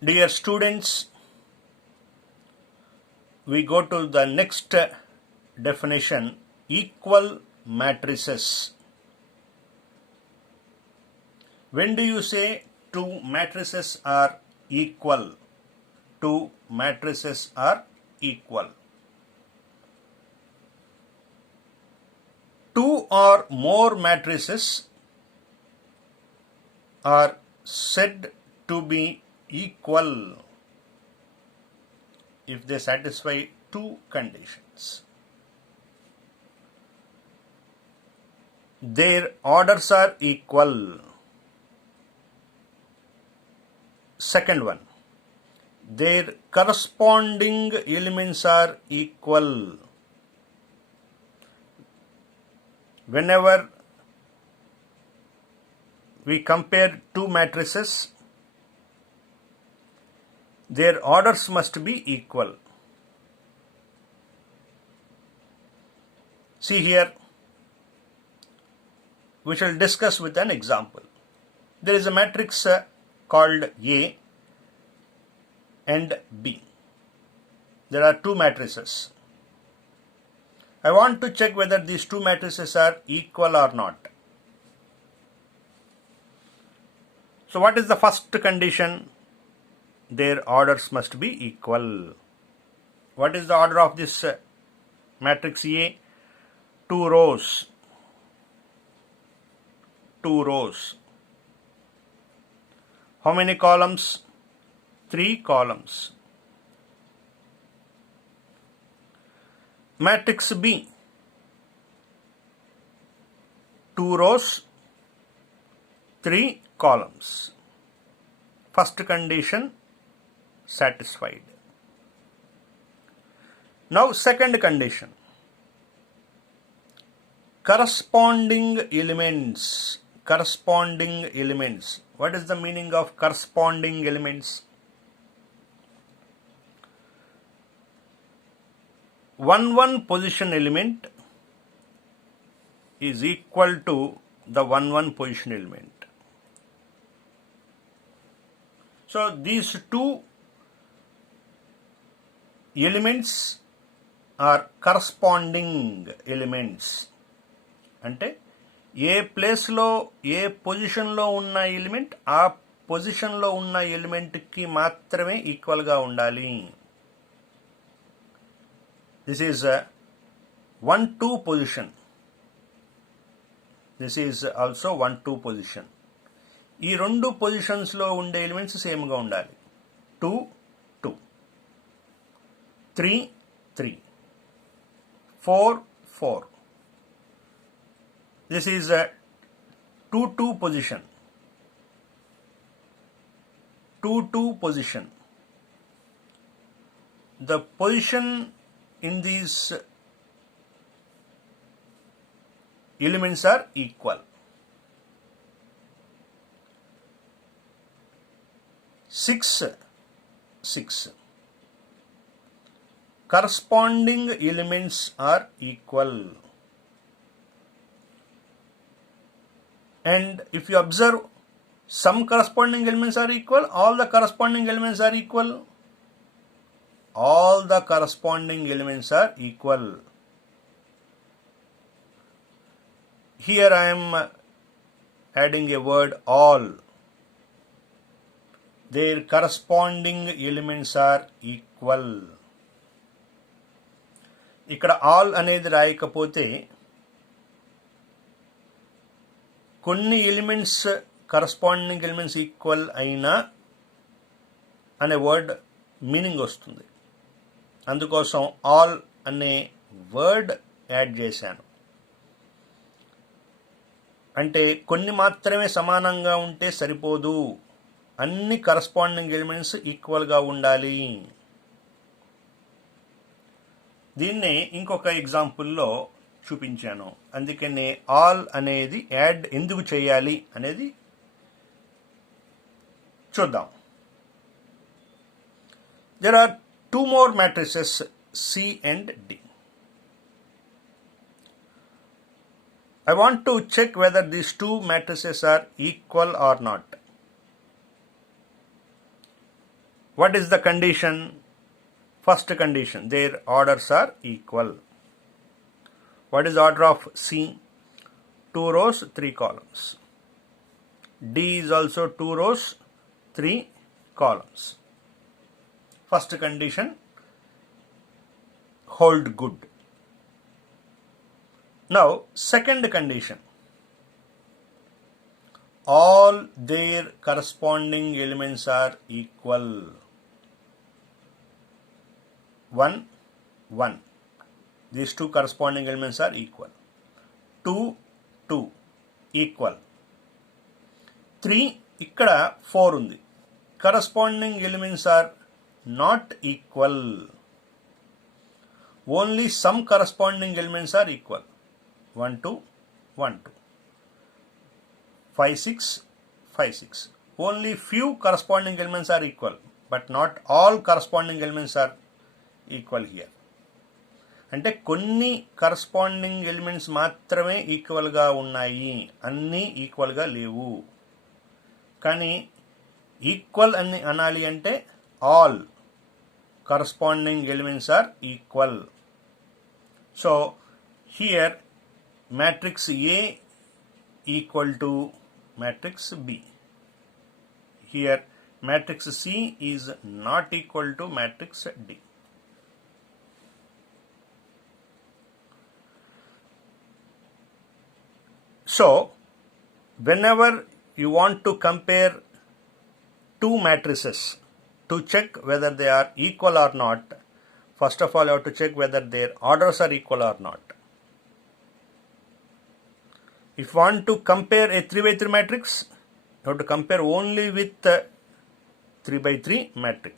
Dear students, we go to the next definition, equal matrices. When do you say two matrices are equal? Two matrices are equal. Two or more matrices are said to be equal if they satisfy two conditions. Their orders are equal. Second one, their corresponding elements are equal. Whenever we compare two matrices, their orders must be equal. See here, we shall discuss with an example. There is a matrix called A and B. There are two matrices. I want to check whether these two matrices are equal or not. So what is the first condition? Their orders must be equal. What is the order of this matrix A? Two rows. Two rows. How many columns? Three columns. Matrix B. Two rows, three columns. First condition satisfied. Now second condition. Corresponding elements. Corresponding elements. What is the meaning of corresponding elements? One position element is equal to the one position element. So these two elements are corresponding elements. అంటే ఏ ప్లేస్లో ఏ పొజిషన్లో ఉన్న element ఆ పొజిషన్లో ఉన్న ఎలిమెంట్కి మాత్రమే ఈక్వల్గా ఉండాలి. This is a 1-2 position. This is also 1-2 position. ఈ రెండు పొజిషన్స్లో ఉండే ఎలిమెంట్స్ సేమ్గా ఉండాలి. 2 2, 3 3, 4 4. This is a 2-2 position. 2-2 position. The position in these elements are equal. 6 6. Corresponding elements are equal. And if you observe, some corresponding elements are equal, all the corresponding elements are equal. All the corresponding elements are equal. Here I am adding a word all. Their corresponding elements are equal. ఇక్కడ all అనేది రాయకపోతే కొన్ని elements corresponding elements equal అయినా అనే word meaning వస్తుంది. అందుకోసం all అనే word add చేశాను. అంటే కొన్ని మాత్రమే సమానంగా ఉంటే సరిపోదు, అన్ని కరస్పాండింగ్ ఎలిమెంట్స్ ఈక్వల్గా ఉండాలి. దీన్నే ఇంకొక ఎగ్జాంపుల్లో చూపించాను. అందుకనే ఆల్ అనేది యాడ్ ఎందుకు చేయాలి అనేది చూద్దాం. There are two more matrices, C and D. I want to check whether these two matrices are equal or not. What is the condition? First condition, their orders are equal. What is the order of C? 2 rows, 3 columns. D is also 2 rows, 3 columns. First condition hold good. Now, second condition, all their corresponding elements are equal. 1, 1. These two corresponding elements are equal. 2, 2. Equal. 3, ikkada 4 undi. Corresponding elements are not equal. Only some corresponding elements are equal. 1, 2, 1, 2. 5, 6, 5, 6. Only few corresponding elements are equal, but not all corresponding elements are equal here. అంటే కొన్ని corresponding elements మాత్రమే ఈక్వల్గా ఉన్నాయి, అన్నీ ఈక్వల్గా లేవు. కానీ equal అని అనాలి అంటే all corresponding elements are equal. So here matrix A equal to matrix B. Here matrix C is not equal to matrix D. So, whenever you want to compare two matrices to check whether they are equal or not, first of all you have to check whether their orders are equal or not. If you want to compare a 3 by 3 matrix, you have to compare only with 3 by 3 matrix.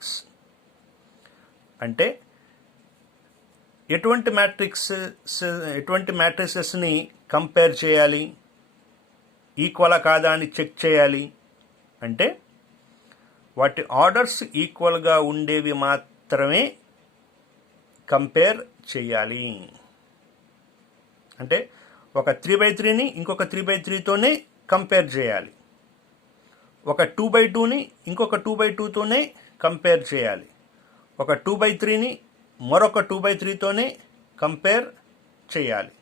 అంటే ఎటువంటి మ్యాట్రిసెస్ని compare చేయాలి, ఈక్వలా కాదా అని check చేయాలి అంటే వాటి orders ఈక్వల్గా ఉండేవి మాత్రమే కంపేర్ చేయాలి. అంటే ఒక 3 by 3ని ఇంకొక 3 by 3తోనే కంపేర్ చేయాలి, ఒక 2 by 2ని ఇంకొక 2 by 2తోనే కంపేర్ చేయాలి, ఒక 2 by 3ని మరొక 2 by 3తోనే కంపేర్ చేయాలి.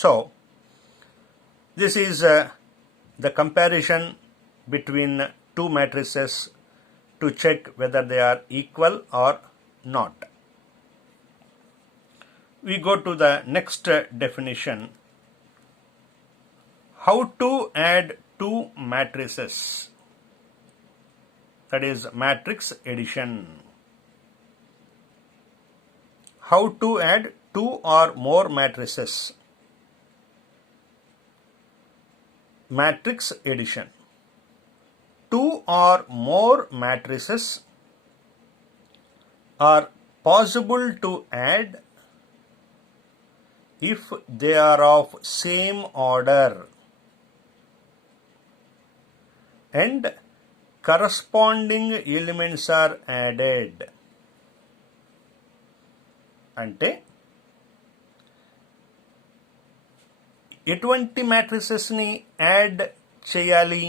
So, this is the comparison between two matrices to check whether they are equal or not. We go to the next definition. How to add two matrices, that is matrix addition. How to add two or more matrices. Matrix addition. Two or more matrices are possible to add if they are of same order and corresponding elements are added. అంటే ఎటువంటి మ్యాట్రిసెస్ని add చేయాలి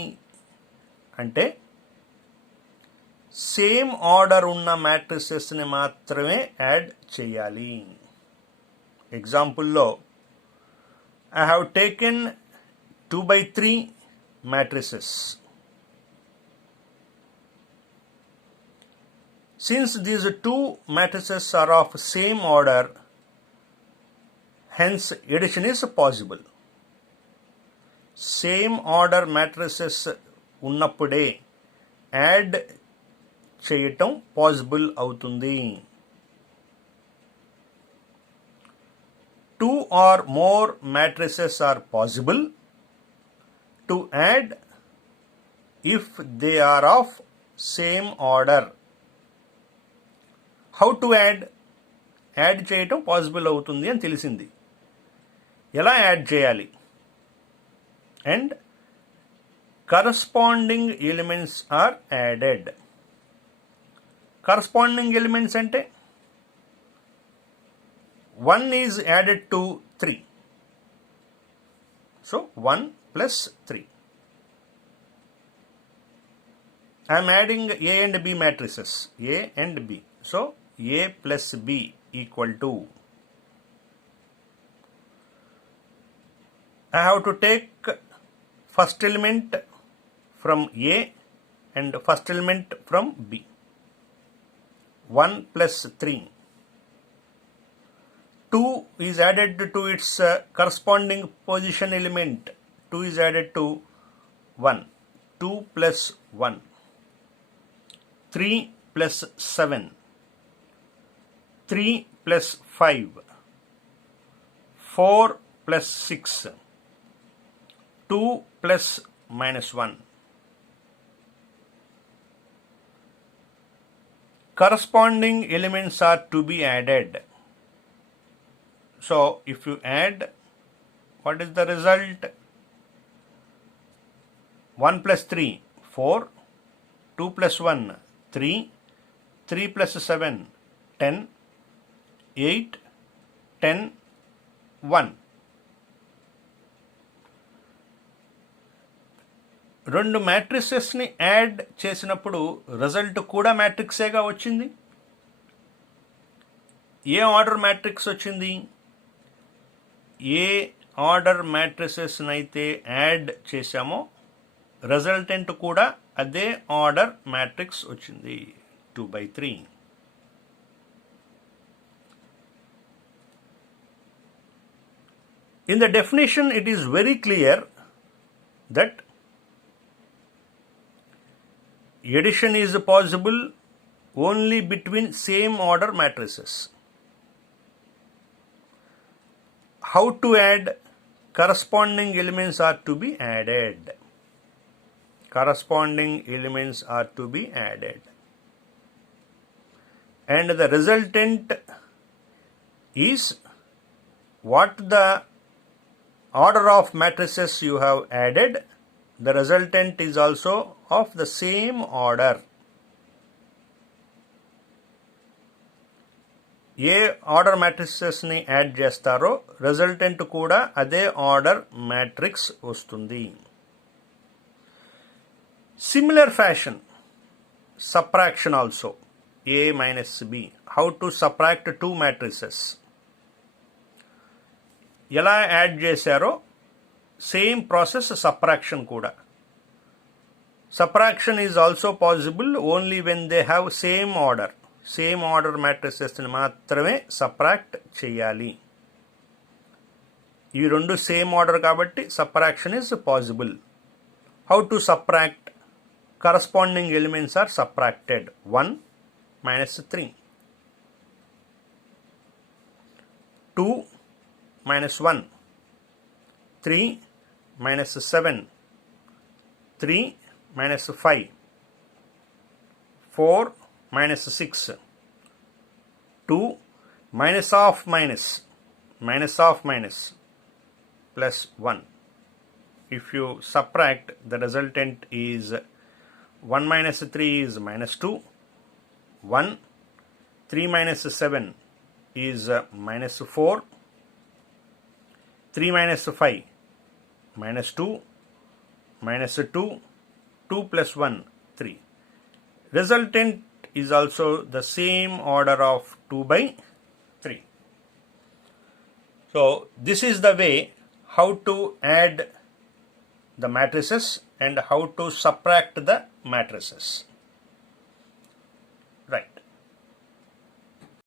అంటే same order ఉన్న మ్యాట్రిసెస్ని మాత్రమే add చేయాలి. ఎగ్జాంపుల్లో I have taken 2 by 3 matrices. Since these two matrices are of same order, hence addition is possible. Same order matrices ఉన్నప్పుడే add చేయటం possible అవుతుంది. 2 or more matrices are possible to add if they are of same order. How to add? Add చేయటం possible అవుతుంది అని తెలిసింది. ఎలా add చేయాలి? And corresponding elements are added. Corresponding elements అంటే 1 is added to 3. So 1 plus 3. I am adding A and B matrices, A and B. So A plus B equal to, I have to take first element from A and first element from B. 1 plus 3. 2 is added to its corresponding position element. 2 is added to 1. 2 plus 1. 3 plus 7. 3 plus 5. 4 plus 6. 2 plus minus 1. Corresponding elements are to be added. So if you add, what is the result? 1 plus 3, 4, 2 plus 1, 3, 3 plus 7, 10, 8, 10, 1. రెండు మ్యాట్రిసెస్ని add చేసినప్పుడు result కూడా మ్యాట్రిక్సేగా వచ్చింది. ఏ order matrix వచ్చింది? ఏ order మ్యాట్రిసెస్ని అయితే add చేశామో resultant కూడా అదే order matrix వచ్చింది, 2/3. In the definition, it is very clear that addition is possible only between same order matrices. How to add? Corresponding elements are to be added. Corresponding elements are to be added. And the resultant is what the order of matrices you have added. The resultant is also of the same order. ఏ order మ్యాట్రిసెస్ని add చేస్తారో resultant కూడా అదే order matrix వస్తుంది. Similar fashion subtraction also, A minus B. How to subtract two matrices? ఎలా యాడ్ చేశారో same process subtraction కూడా. Subtraction is also possible only when they have same order. Same order మ్యాట్రిసెస్ని మాత్రమే సబ్ట్రాక్ట్ చేయాలి. ఈ రెండు సేమ్ ఆర్డర్ కాబట్టి subtraction is possible. How to subtract? Corresponding elements are subtracted. 1 minus 3. 2 minus 1. 3 minus 7. 3 minus 5. 4 minus 6. 2 minus of minus. Minus of minus. Plus 1. If you subtract, the resultant is 1 minus 3 is minus 2. 1. 3 minus 7 is minus 4. 3 minus 5 minus 2. Minus 2. 2 plus 1, 3. Resultant is also the same order of 2/3. So this is the way how to add the matrices and how to subtract the matrices.